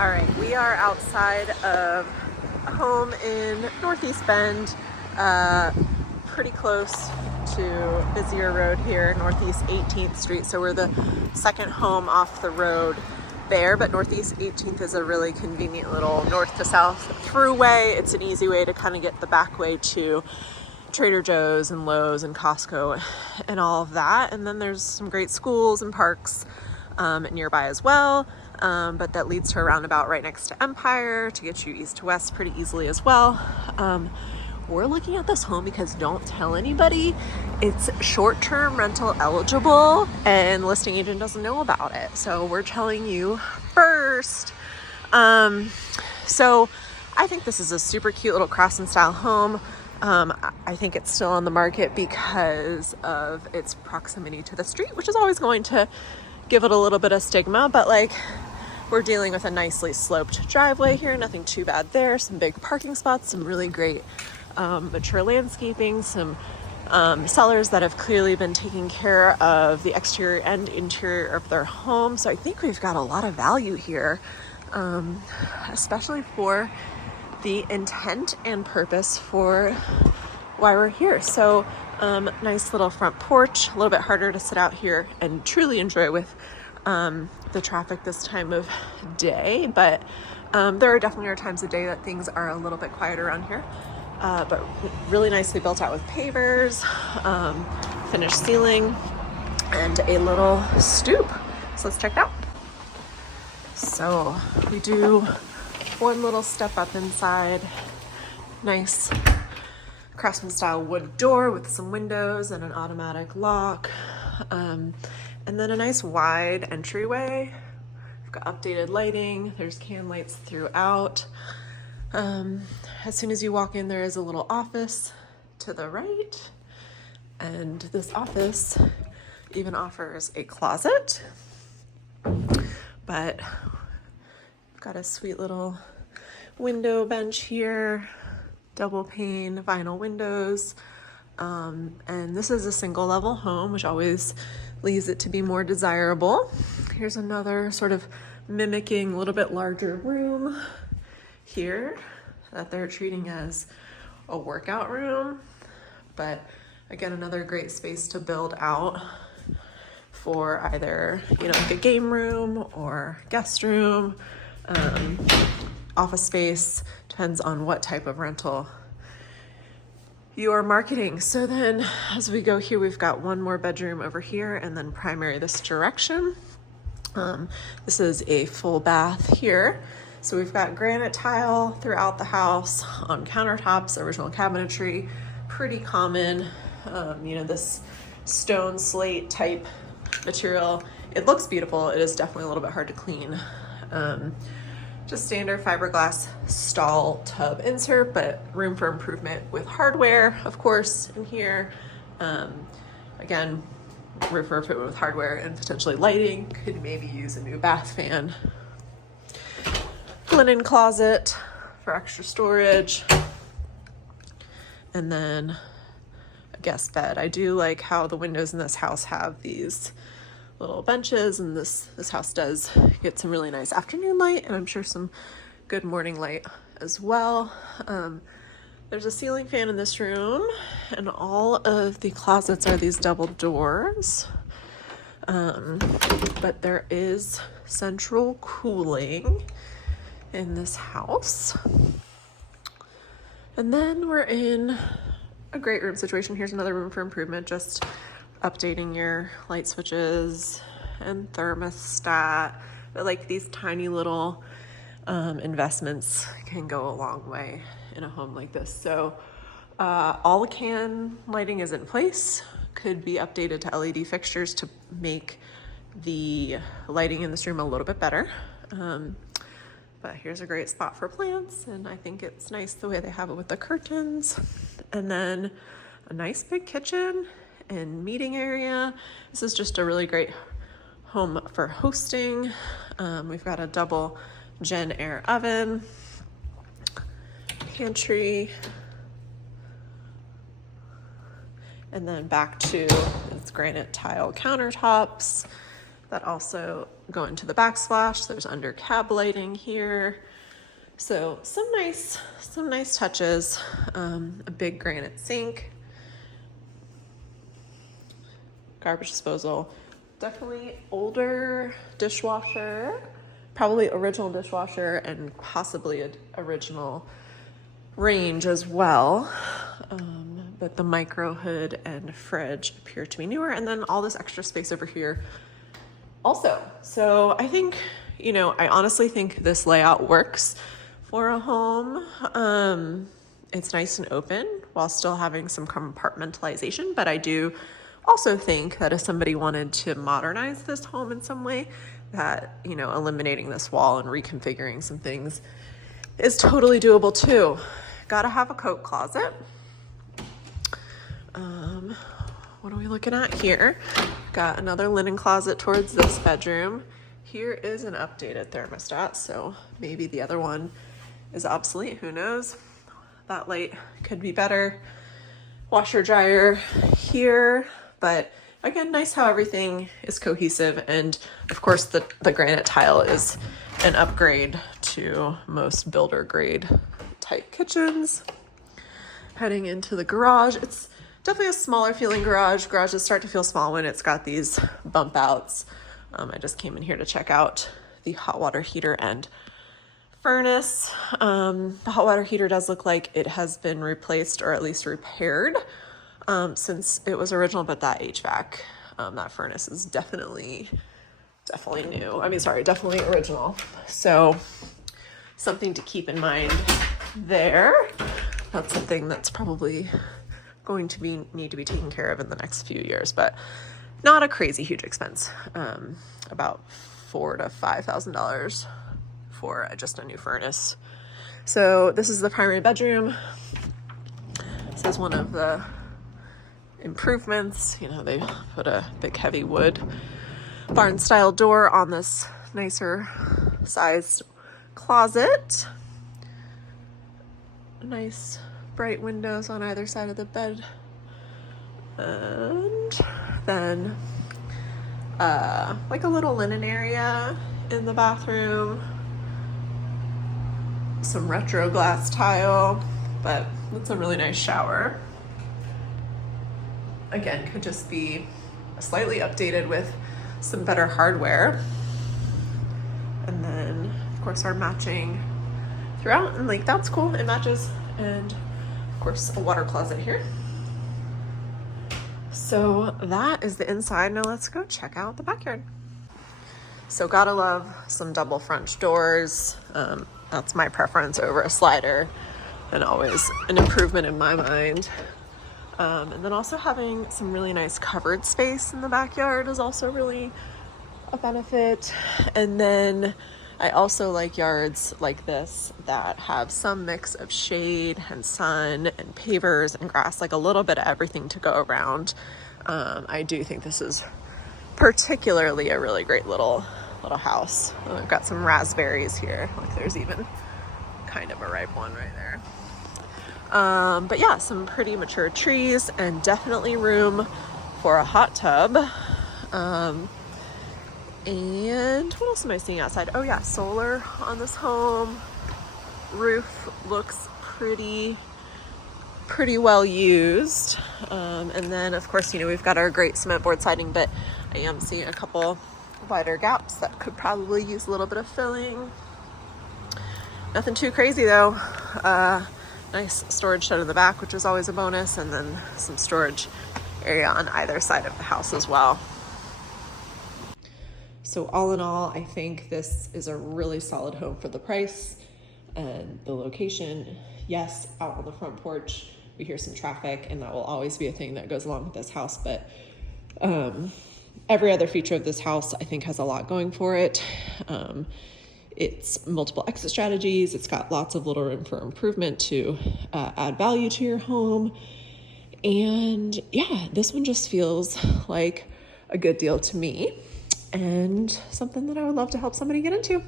All right, we are outside of a home in Northeast Bend, pretty close to busier road here, Northeast 18th Street. So we're the second home off the road there, but Northeast 18th is a really convenient little north to south throughway. It's an easy way to kind of get the back way to Trader Joe's and Lowe's and Costco and all of that. And then there's some great schools and parks nearby as well. But that leads to a roundabout right next to Empire to get you east to west pretty easily as well. We're looking at this home because don't tell anybody, it's short-term rental eligible and the listing agent doesn't know about it. So we're telling you first. So I think this is a super cute little Craftsman style home. I think it's still on the market because of its proximity to the street, which is always going to give it a little bit of stigma, but like we're dealing with a nicely sloped driveway here, nothing too bad there, some big parking spots, some really great mature landscaping, some sellers that have clearly been taking care of the exterior and interior of their home. So I think we've got a lot of value here, especially for the intent and purpose for why we're here. So nice little front porch, a little bit harder to sit out here and truly enjoy with the traffic this time of day, but there are definitely times of day that things are a little bit quieter around here, but really nicely built out with pavers, finished ceiling, and a little stoop. So let's check it out. So we do one little step up inside, nice Craftsman style wood door with some windows and an automatic lock, and then a nice wide entryway. We've got updated lighting, there's can lights throughout. As soon as you walk in, there is a little office to the right, and this office even offers a closet, but we've got a sweet little window bench here, double pane vinyl windows, and this is a single level home, which always leaves it to be more desirable. Here's another sort of mimicking a little bit larger room here that they're treating as a workout room, but again, another great space to build out for either, like a game room or guest room, office space, depends on what type of rental you are marketing. So then as we go here, we've got one more bedroom over here and then primary this direction. This is a full bath here. So we've got granite tile throughout the house on countertops, original cabinetry, pretty common, this stone slate type material. It looks beautiful. It is definitely a little bit hard to clean. Just standard fiberglass stall tub insert, but room for improvement with hardware, of course, in here. Again, room for improvement with hardware and potentially lighting. Could maybe use a new bath fan. Linen closet for extra storage. And then a guest bed. I do like how the windows in this house have these little benches, and this house does get some really nice afternoon light, and I'm sure some good morning light as well. There's a ceiling fan in this room, and all of the closets are these double doors, but there is central cooling in this house. And then we're in a great room situation. Here's another room for improvement, just updating your light switches and thermostat. But like these tiny little investments can go a long way in a home like this. So all the can lighting is in place, could be updated to LED fixtures to make the lighting in this room a little bit better. But here's a great spot for plants, and I think it's nice the way they have it with the curtains. And then a nice big kitchen and meeting area. This is just a really great home for hosting. We've got a double Gen Air oven, pantry, and then back to its granite tile countertops, that also go into the backsplash. There's under cab lighting here. So some nice touches. A big granite sink, garbage disposal, definitely older dishwasher, probably original dishwasher, and possibly an original range as well. But the micro hood and fridge appear to be newer, and then all this extra space over here also. So I think, you know, I honestly think this layout works for a home. It's nice and open while still having some compartmentalization, but I do also think that if somebody wanted to modernize this home in some way, that, you know, eliminating this wall and reconfiguring some things is totally doable too. Gotta have a coat closet. What are we looking at here? Got another linen closet towards this bedroom. Here is an updated thermostat, so maybe the other one is obsolete, who knows? That light could be better. Washer dryer here, but again, nice how everything is cohesive, and of course the granite tile is an upgrade to most builder grade type kitchens. Heading into the garage, it's definitely a smaller feeling garage. Garages start to feel small when it's got these bump outs. I just came in here to check out the hot water heater and furnace. The hot water heater does look like it has been replaced or at least repaired since it was original, but that HVAC, that furnace is definitely new. I mean, sorry, definitely original. So something to keep in mind there. That's something that's probably going to need to be taken care of in the next few years, but not a crazy huge expense. About $4,000 to $5,000 for just a new furnace. So this is the primary bedroom. This is one of the improvements. You know, they put a big heavy wood barn style door on this nicer sized closet. Nice bright windows on either side of the bed. And then like a little linen area in the bathroom. Some retro glass tile, but it's a really nice shower. Again, could just be slightly updated with some better hardware. And then of course our matching throughout, and like that's cool, it matches. And of course a water closet here. So that is the inside. Now let's go check out the backyard. So gotta love some double French doors. That's my preference over a slider, and always an improvement in my mind. And then also having some really nice covered space in the backyard is also really a benefit. And then I also like yards like this that have some mix of shade and sun and pavers and grass, like a little bit of everything to go around. I do think this is particularly a really great little house. I've got some raspberries here. Like there's even kind of a ripe one right there. But yeah, some pretty mature trees and definitely room for a hot tub. And what else am I seeing outside? Oh yeah, solar on this home. Roof looks pretty well used. And then of course, you know, we've got our great cement board siding, but I am seeing a couple wider gaps that could probably use a little bit of filling. Nothing too crazy though. Nice storage shed in the back, which is always a bonus, and then some storage area on either side of the house as well. So all in all, I think this is a really solid home for the price and the location. Yes, out on the front porch, we hear some traffic, and that will always be a thing that goes along with this house, but every other feature of this house I think has a lot going for it. It's multiple exit strategies. It's got lots of little room for improvement to add value to your home. And yeah, this one just feels like a good deal to me and something that I would love to help somebody get into.